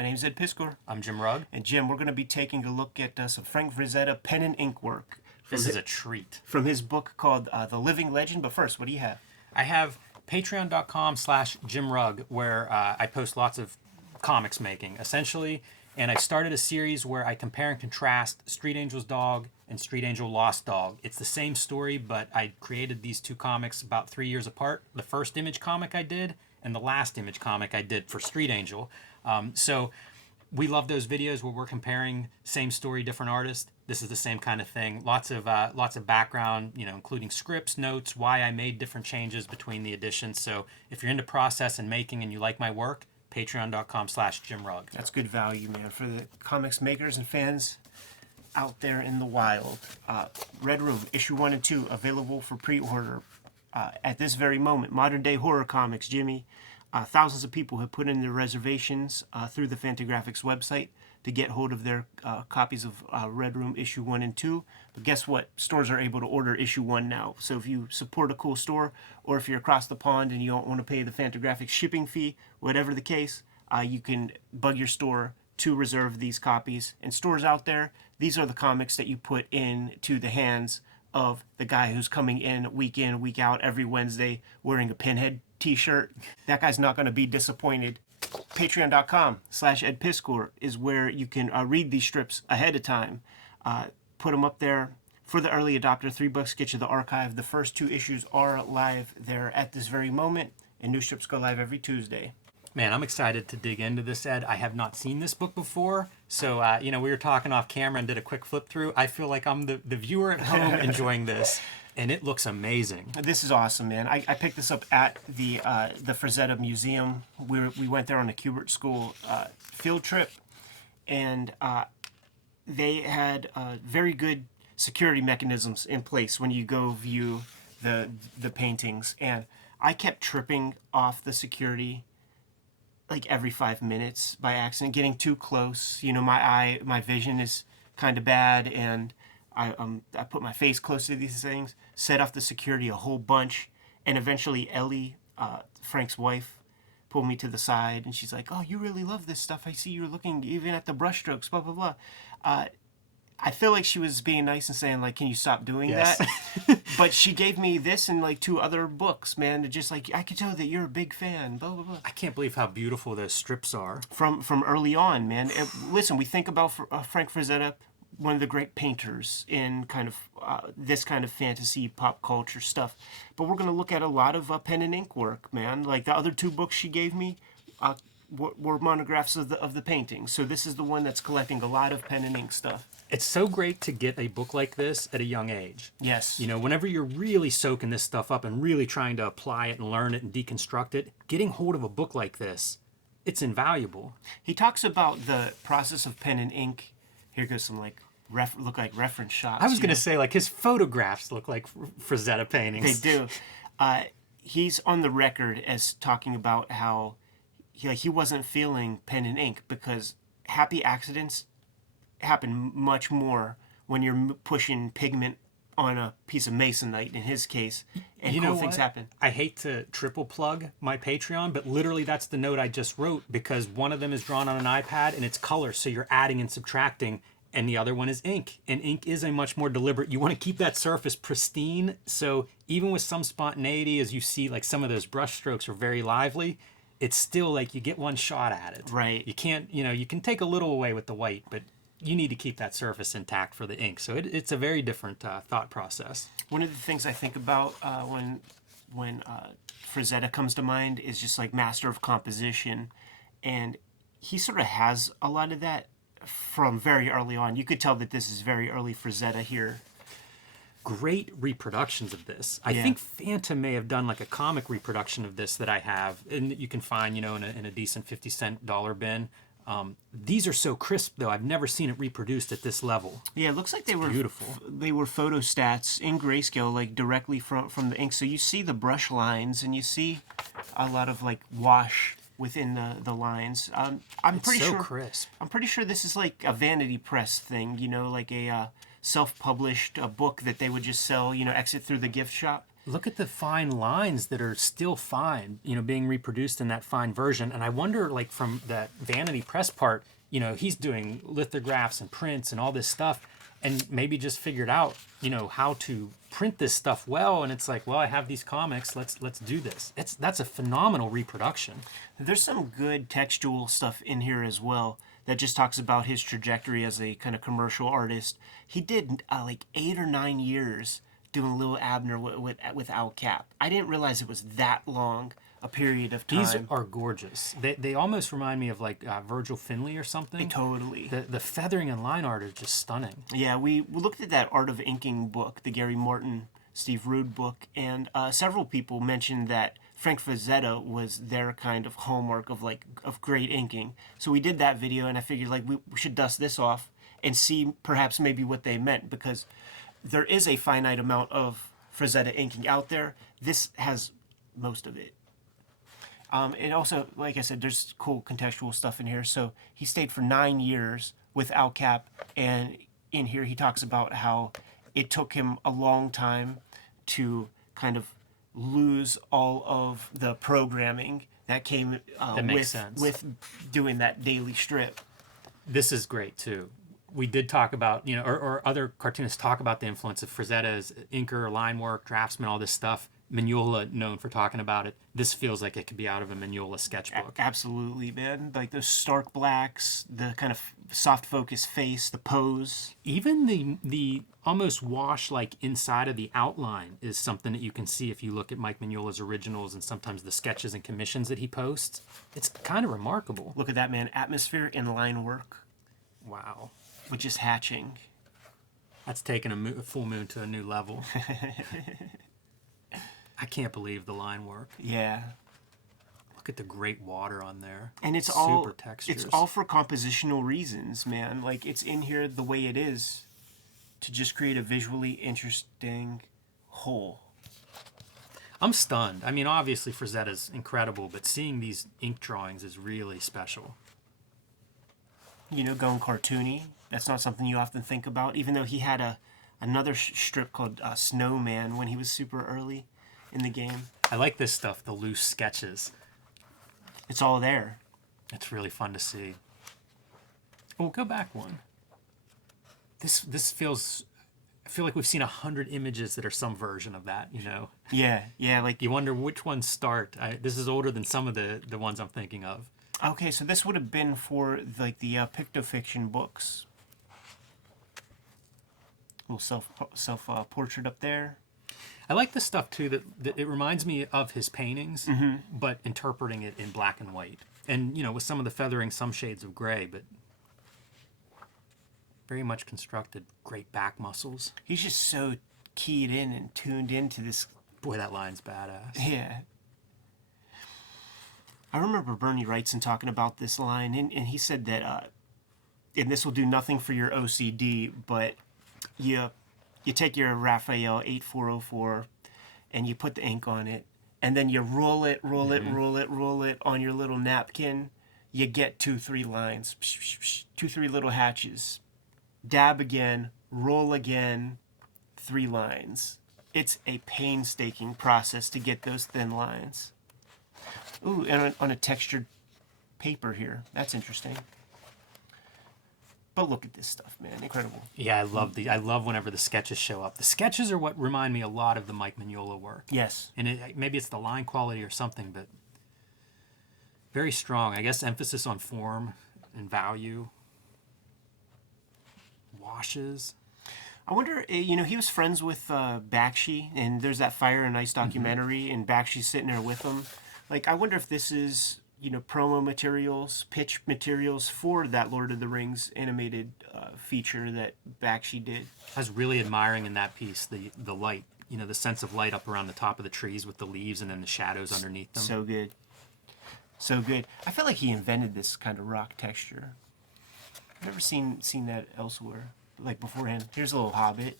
My name's Ed Piscor. I'm Jim Rugg. And Jim, we're going to be taking a look at some Frank Frazetta pen and ink work. This is a treat. From his book called The Living Legend. But first, what do you have? I have patreon.com/Jim Rugg, where I post lots of comics making, essentially. And I've started a series where I compare and contrast Street Angel's Dog and Street Angel Lost Dog. It's the same story, but I created these two comics about 3 years apart. The first Image comic I did, and the last Image comic I did for Street Angel. So we love those videos where we're comparing same story, different artist. This is the same kind of thing. Lots of background, including scripts, notes, why I made different changes between the editions. So if you're into process and making and you like my work, patreon.com/Jim Rugg. That's good value, man, for the comics makers and fans out there in the wild. Red Room, issue 1 and 2, available for pre-order at this very moment. Modern day horror comics, Jimmy. Thousands of people have put in their reservations through the Fantagraphics website to get hold of their copies of Red Room issue 1 and 2. But guess what? Stores are able to order issue 1 now. So if you support a cool store, or if you're across the pond and you don't want to pay the Fantagraphics shipping fee, whatever the case, you can bug your store to reserve these copies. And stores out there, these are the comics that you put into the hands of the guy who's coming in, week out, every Wednesday, wearing a Pinhead t-shirt. That guy's not going to be disappointed. Patreon.com/Ed Piscor is where you can read these strips ahead of time. Put them up there for the early adopter. $3 get you the archive. The first 2 issues are live there at this very moment, and new strips go live every Tuesday. Man, I'm excited to dig into this, Ed. I have not seen this book before. So, we were talking off camera and did a quick flip through. I feel like I'm the viewer at home enjoying this, and it looks amazing. This is awesome, man. I picked this up at the Frazetta Museum. We went there on a Kubert School field trip, and they had very good security mechanisms in place when you go view the paintings. And I kept tripping off the security like every 5 minutes by accident, getting too close. My vision is kind of bad, and I put my face close to these things, set off the security a whole bunch, and eventually Ellie, Frank's wife, pulled me to the side, and she's like, "Oh, you really love this stuff. I see you're looking even at the brushstrokes, blah, blah, blah." I feel like she was being nice and saying, like, "Can you stop doing that?" But she gave me this and, like, 2 other books, man. Just like, I could tell that you're a big fan, blah, blah, blah. I can't believe how beautiful those strips are. From early on, man. Listen, we think about Frank Frazetta, one of the great painters in kind of this kind of fantasy pop culture stuff. But we're going to look at a lot of pen and ink work, man. Like the other 2 books she gave me were monographs of the paintings. So this is the one that's collecting a lot of pen and ink stuff. It's so great to get a book like this at a young age. Yes. Whenever you're really soaking this stuff up and really trying to apply it and learn it and deconstruct it, getting hold of a book like this, it's invaluable. He talks about the process of pen and ink. Here goes some look like reference shots. I was going to say, his photographs look like Frazetta paintings. They do. He's on the record as talking about how he wasn't feeling pen and ink because happy accidents happen much more when you're pushing pigment on a piece of masonite, in his case, and cool things happen. I hate to triple plug my Patreon, but literally that's the note I just wrote, because one of them is drawn on an iPad and it's color, so you're adding and subtracting, and the other one is ink, and ink is a much more deliberate. You want to keep that surface pristine, so even with some spontaneity, as you see, like some of those brush strokes are very lively, it's still like you get one shot at it. Right. You can't, you can take a little away with the white, but you need to keep that surface intact for the ink. So it's a very different thought process. One of the things I think about when Frazetta comes to mind is just like master of composition, and he sort of has a lot of that from very early on. You could tell that this is very early Frazetta here. Great reproductions of this. I think Fanta may have done like a comic reproduction of this that I have, and that you can find, in a decent 50-cent dollar bin. These are so crisp, though. I've never seen it reproduced at this level. Yeah, it looks like they were beautiful. They were photostats in grayscale, like directly from the ink. So you see the brush lines, and you see a lot of like wash within the lines. I'm pretty sure crisp. I'm pretty sure this is like a vanity press thing. Like a self-published book that they would just sell. Exit through the gift shop. look at the fine lines that are still fine, being reproduced in that fine version. And I wonder, like, from that Vanity Press part, he's doing lithographs and prints and all this stuff, and maybe just figured out, how to print this stuff well. And it's like, well, I have these comics. Let's do this. That's a phenomenal reproduction. There's some good textual stuff in here as well that just talks about his trajectory as a kind of commercial artist. He did like 8 or 9 years doing Lil Abner with Al Cap. I didn't realize it was that long a period of time. These are gorgeous. They almost remind me of like Virgil Finley or something. Totally. The feathering and line art is just stunning. Yeah, we looked at that Art of Inking book, the Gary Morton, Steve Rude book, and several people mentioned that Frank Frazetta was their kind of hallmark of great inking. So we did that video, and I figured like we should dust this off and see perhaps maybe what they meant, because there is a finite amount of Frazetta inking out there. This has most of it. And also, like I said, there's cool contextual stuff in here. So he stayed for 9 years with Al Cap, and in here he talks about how it took him a long time to kind of lose all of the programming that came That makes sense. with doing that daily strip. This is great too. We did talk about, or other cartoonists talk about the influence of Frazetta as inker, line work, draftsman, all this stuff. Mignola known for talking about it. This feels like it could be out of a Mignola sketchbook. Absolutely, man. Like those stark blacks, the kind of soft focus face, the pose. Even the almost wash like inside of the outline is something that you can see if you look at Mike Mignola's originals and sometimes the sketches and commissions that he posts. It's kind of remarkable. Look at that, man. Atmosphere and line work. Wow. Which is hatching. That's taken a full moon to a new level. I can't believe the line work. Yeah. Look at the great water on there. And it's super all textures. It's all for compositional reasons, man. Like it's in here the way it is to just create a visually interesting whole. I'm stunned. I mean, obviously Frazetta's incredible, but seeing these ink drawings is really special. Going cartoony. That's not something you often think about, even though he had another strip called Snowman when he was super early in the game. I like this stuff, the loose sketches. It's all there. It's really fun to see. Oh, go back one. This feels... I feel like we've seen 100 images that are some version of that, Yeah, like... You wonder which ones start. This is older than some of the ones I'm thinking of. Okay, so this would have been for like the Pictofiction books. Little self portrait up there. I like this stuff too. That it reminds me of his paintings, but interpreting it in black and white, and with some of the feathering, some shades of gray, but very much constructed. Great back muscles. He's just so keyed in and tuned into this. Boy, that line's badass. Yeah. I remember Bernie Wrightson talking about this line, and he said that, and this will do nothing for your OCD, but you take your Raphael 8404, and you put the ink on it, and then you roll it on your little napkin. You get 2-3 lines, 2-3 little hatches. Dab again, roll again, 3 lines. It's a painstaking process to get those thin lines. Ooh, and on a textured paper here. That's interesting. But look at this stuff, man. Incredible. Yeah, I love whenever the sketches show up. The sketches are what remind me a lot of the Mike Mignola work. Yes. And maybe it's the line quality or something, but very strong. I guess emphasis on form and value. Washes. I wonder, he was friends with Bakshi, and there's that Fire and Ice documentary, and Bakshi's sitting there with him. Like, I wonder if this is, promo materials, pitch materials for that Lord of the Rings animated feature that Bakshi did. I was really admiring in that piece the light, the sense of light up around the top of the trees with the leaves and then the shadows underneath them. So good. So good. I feel like he invented this kind of rock texture. I've never seen that elsewhere, like beforehand. Here's a little Hobbit.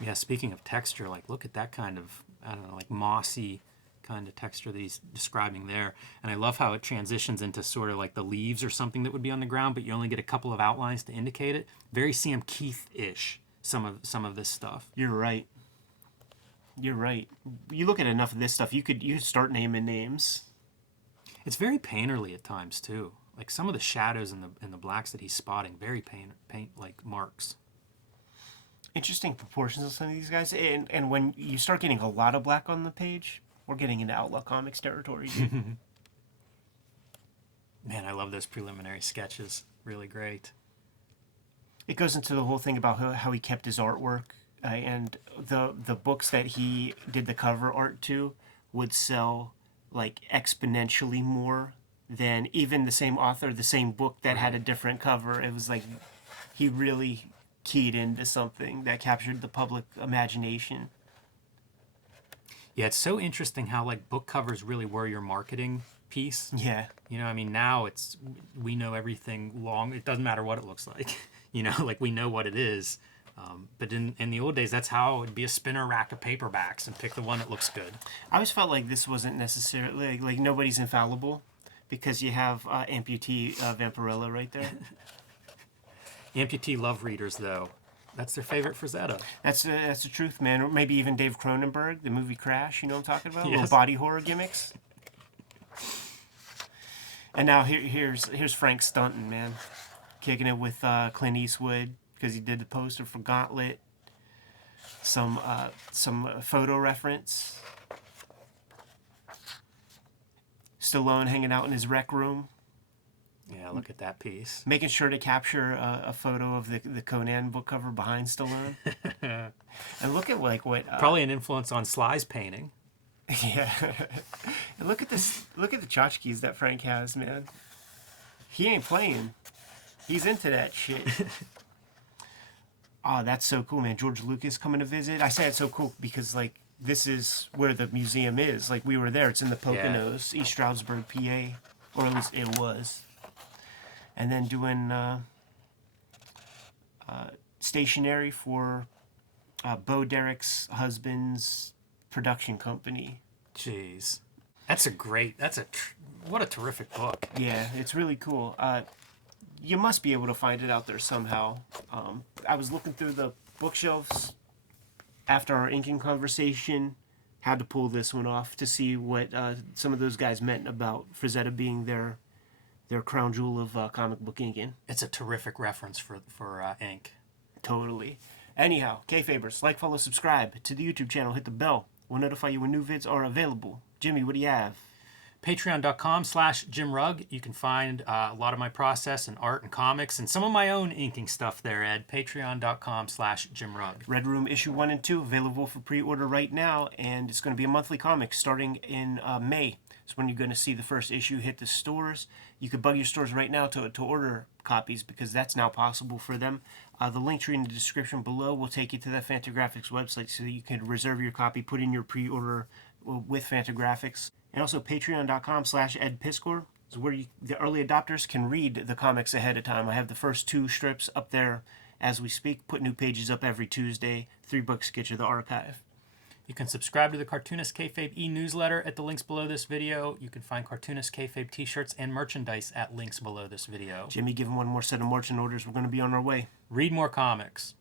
Yeah, speaking of texture, like look at that kind of, I don't know, like mossy kind of texture that he's describing there. And I love how it transitions into sort of like the leaves or something that would be on the ground, but you only get a couple of outlines to indicate it. Very Sam Keith-ish, some of this stuff. You're right. You're right. You look at enough of this stuff, you could start naming names. It's very painterly at times too. Like some of the shadows and the blacks that he's spotting, very paint like marks. Interesting proportions of some of these guys. And when you start getting a lot of black on the page, we're getting into Outlaw Comics territory, dude. Man, I love those preliminary sketches. Really great. It goes into the whole thing about how he kept his artwork, and the books that he did the cover art to would sell like exponentially more than even the same author, the same book that had a different cover. It was like he really keyed into something that captured the public imagination. Yeah, it's so interesting how like book covers really were your marketing piece. Yeah. You know, I mean, now we know everything long. It doesn't matter what it looks like. You know, like we know what it is. But in the old days, that's how it'd be a spinner rack of paperbacks and pick the one that looks good. I always felt like this wasn't necessarily like nobody's infallible because you have amputee Vampirella right there. Amputee love readers, though. That's their favorite Frazetta. That's the truth, man. Or maybe even Dave Cronenberg, the movie Crash. You know what I'm talking about? Yes. Little body horror gimmicks. And now here's Frank Stunton, man, kicking it with Clint Eastwood because he did the poster for Gauntlet. Some photo reference. Stallone hanging out in his rec room. Yeah, look at that piece. Making sure to capture a photo of the Conan book cover behind Stallone. And look at like what Probably an influence on Sly's painting. yeah. And look at this. Look at the tchotchkes that Frank has, man. He ain't playing. He's into that shit. Oh, that's so cool, man. George Lucas coming to visit. I say it's so cool because like this is where the museum is. Like we were there. It's in the Poconos, East Stroudsburg, PA, or at least it was. And then doing stationery for Bo Derek's husband's production company. Jeez. What a terrific book. Yeah, it's really cool. You must be able to find it out there somehow. I was looking through the bookshelves after our inking conversation. Had to pull this one off to see what some of those guys meant about Frazetta being their crown jewel of comic book inking. It's a terrific reference for ink. Totally. Anyhow, Kayfabers, like, follow, subscribe to the YouTube channel. Hit the bell. We'll notify you when new vids are available. Jimmy, what do you have? Patreon.com/JimRugg. You can find a lot of my process and art and comics and some of my own inking stuff there, Ed. Patreon.com/JimRugg. Red Room issue 1 and 2 available for pre-order right now, and it's going to be a monthly comic starting in May. It's when you're going to see the first issue hit the stores. You could bug your stores right now to order copies because that's now possible for them. The link tree in the description below will take you to that Fantagraphics website so that you can reserve your copy, put in your pre-order with Fantagraphics. And also patreon.com/EdPiskor is where the early adopters can read the comics ahead of time. I have the first 2 strips up there as we speak. Put new pages up every Tuesday. 3 books get you the archive. You can subscribe to the Cartoonist Kayfabe e-newsletter at the links below this video. You can find Cartoonist Kayfabe t-shirts and merchandise at links below this video. Jimmy, give him one more set of marching orders. We're going to be on our way. Read more comics.